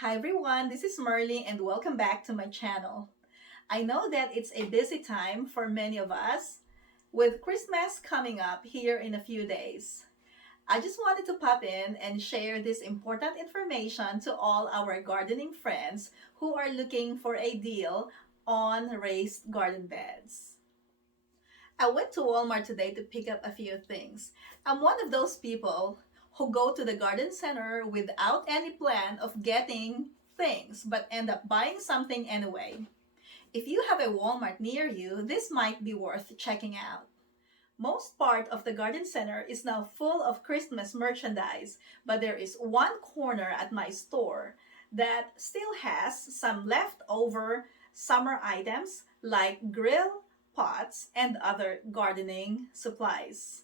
Hi everyone, this is Merly and welcome back to my channel. I know that it's a busy time for many of us with Christmas coming up here in a few days. I just wanted to pop in and share this important information to all our gardening friends who are looking for a deal on raised garden beds. I went to Walmart today to pick up a few things. I'm one of those people who go to the garden center without any plan of getting things but end up buying something anyway. If you have a Walmart near you, this might be worth checking out. Most part of the garden center is now full of Christmas merchandise, but there is one corner at my store that still has some leftover summer items like grill pots and other gardening supplies.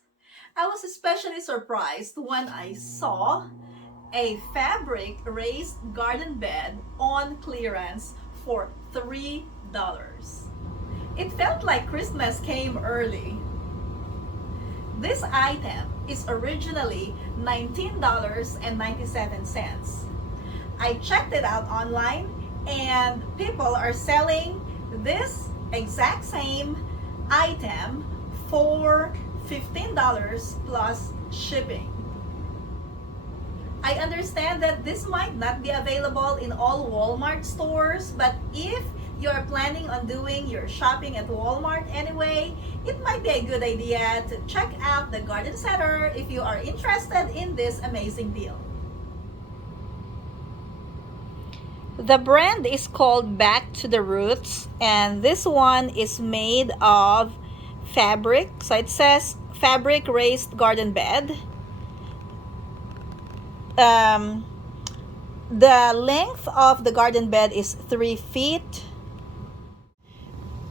I was especially surprised when I saw a fabric raised garden bed on clearance for $3. It felt like Christmas came early. This item is originally $19.97. I checked it out online and people are selling this exact same item for $15 plus shipping. I understand that this might not be available in all Walmart stores, but if you're planning on doing your shopping at Walmart anyway, it might be a good idea to check out the garden center if you are interested in this amazing deal. The brand is called Back to the Roots, and this one is made of fabric. So it says fabric raised garden bed. Um, the length of the garden bed is 3 feet.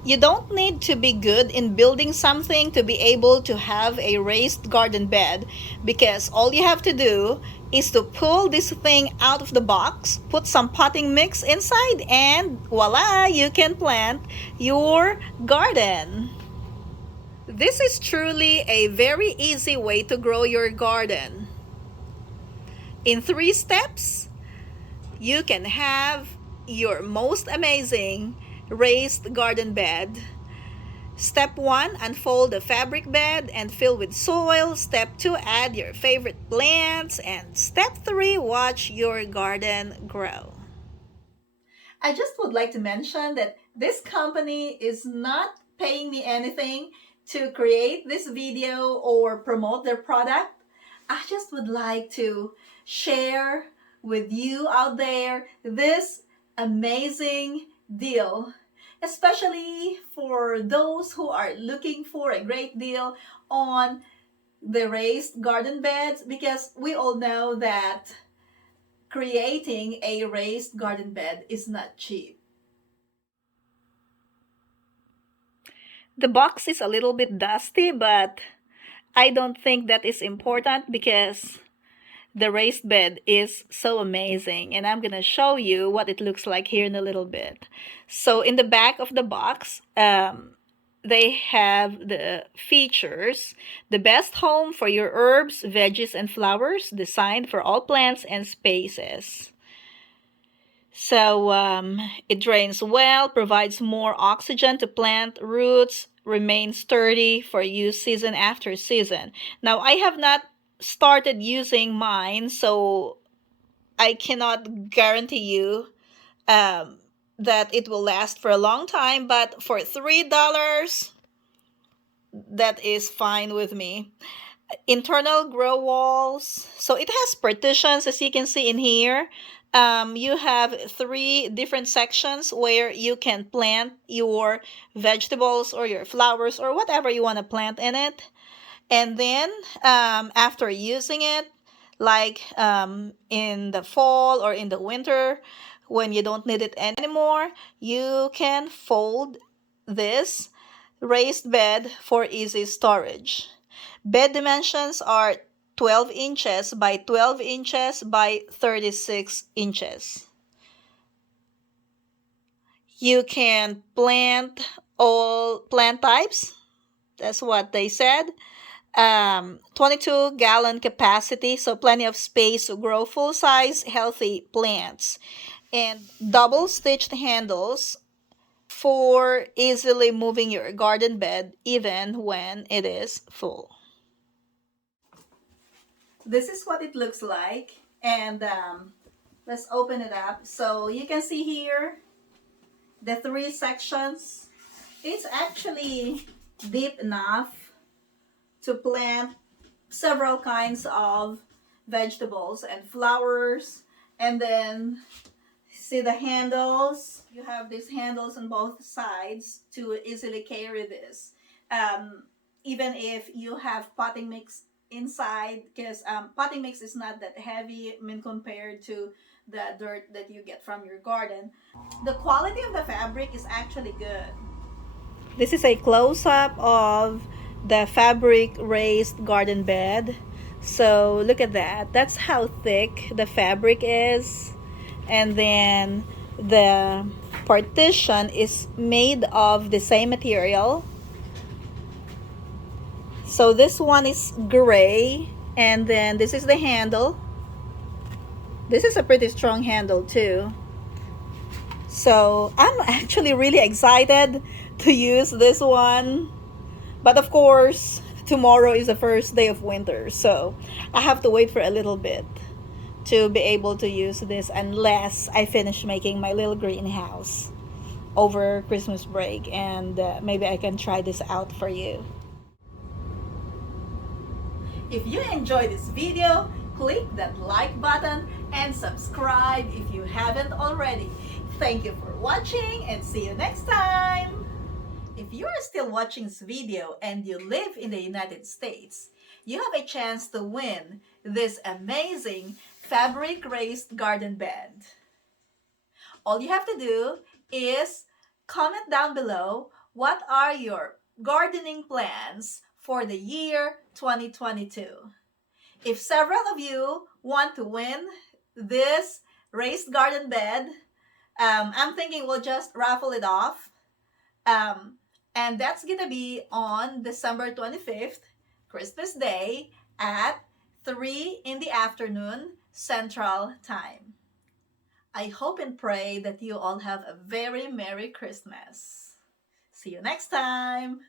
You don't need to be good in building something to be able to have a raised garden bed, because all you have to do is to pull this thing out of the box, put some potting mix inside, and voila, you can plant your garden. This is truly a very easy way to grow your garden. In 3 steps, you can have your most amazing raised garden bed. Step 1, unfold the fabric bed and fill with soil. Step 2, add your favorite plants. And step 3, watch your garden grow. I just would like to mention that this company is not paying me anything to create this video or promote their product. I just would like to share with you out there this amazing deal, especially for those who are looking for a great deal on the raised garden beds, because we all know that creating a raised garden bed is not cheap. The box is a little bit dusty, but I don't think that is important because the raised bed is so amazing, and I'm gonna show you what it looks like here in a little bit. So in the back of the box, they have the features: the best home for your herbs, veggies, and flowers, designed for all plants and spaces. So it drains well, provides more oxygen to plant roots, remains sturdy for use season after season. Now, I have not started using mine, so I cannot guarantee you um, that it will last for a long time, but for $3, that is fine with me. Internal grow walls. So it has partitions, as you can see in here. You have 3 different sections where you can plant your vegetables or your flowers or whatever you want to plant in it. And then after using it, like in the fall or in the winter, when you don't need it anymore, you can fold this raised bed for easy storage. Bed dimensions are 12 inches by 12 inches by 36 inches. You can plant all plant types. That's what they said. 22-gallon capacity, so plenty of space to grow full-size, healthy plants. And double stitched handles for easily moving your garden bed even when it is full. This is what it looks like, and let's open it up. So you can see here the three sections. It's actually deep enough to plant several kinds of vegetables and flowers. And then see the handles. You have these handles on both sides to easily carry this. Even if you have potting mix inside, because potting mix is not that heavy, I mean, compared to the dirt that you get from your garden. The quality of the fabric is actually good. This is a close-up of the fabric raised garden bed. So look at that. That's how thick the fabric is. And then the partition is made of the same material. So this one is gray, and then this is the handle. This is a pretty strong handle too. So I'm actually really excited to use this one. But of course, tomorrow is the first day of winter, so I have to wait for a little bit to be able to use this unless I finish making my little greenhouse over Christmas break, and maybe I can try this out for you. If you enjoyed this video, click that like button and subscribe if you haven't already. Thank you for watching and see you next time! If you are still watching this video and you live in the United States, you have a chance to win this amazing fabric raised garden bed. All you have to do is comment down below what are your gardening plans for the year 2022. If several of you want to win this raised garden bed, I'm thinking we'll just raffle it off. And that's gonna be on December 25th, Christmas Day, at 3 in the afternoon Central Time. I hope and pray that you all have a very Merry Christmas. See you next time!